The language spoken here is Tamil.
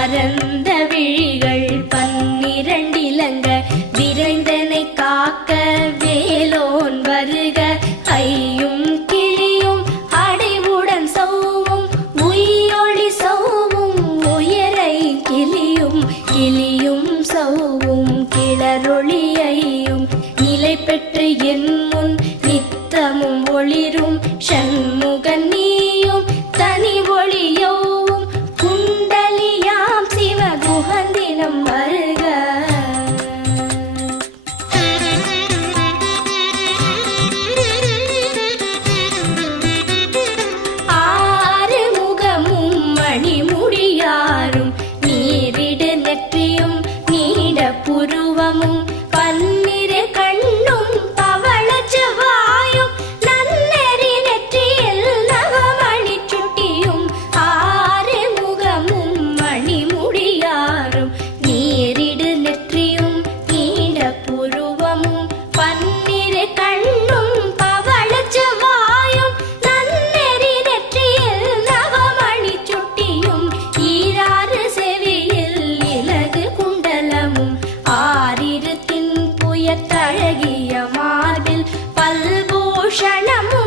பரந்த விழிகள் 12 விரைந்தனை காக்க வேலோன் வருக. ஐயும் கிளியும் அடைவுடன் சௌவும் உயிரொளி சௌவும் உயரை கிளியும் கிளியும் சௌவும் கிளரொளியையும் நிலை பெற்று என் முன் நித்தமும் ஒளிரும் சண்முகன் நீயும் தனி ஒளியோவும் குண்டலியாம் சிவ குஹந்தினம் வருக. ஆறு முகமும் மணிமுடியாரும் நீரிடு நெற்றியும் நீட புருவமும் 12 கண்ணும் பவள செவ்வாயும் நன்னெறி நெற்றியில் நவமணி சுட்டியும். ஆறு முகமும் மணிமுடியாரும் நீரிடு நெற்றியும் நீட புருவமும் 12 கண்ணும் பவள செவ்வாயும் நன்னெறி நெற்றியில் நவமணி சுட்டியும். ஈராறு செவியில் இலகு குண்டலமும் ஆறிரு தின்புயத்தழகிய மார்பில் பல்பூஷணமும்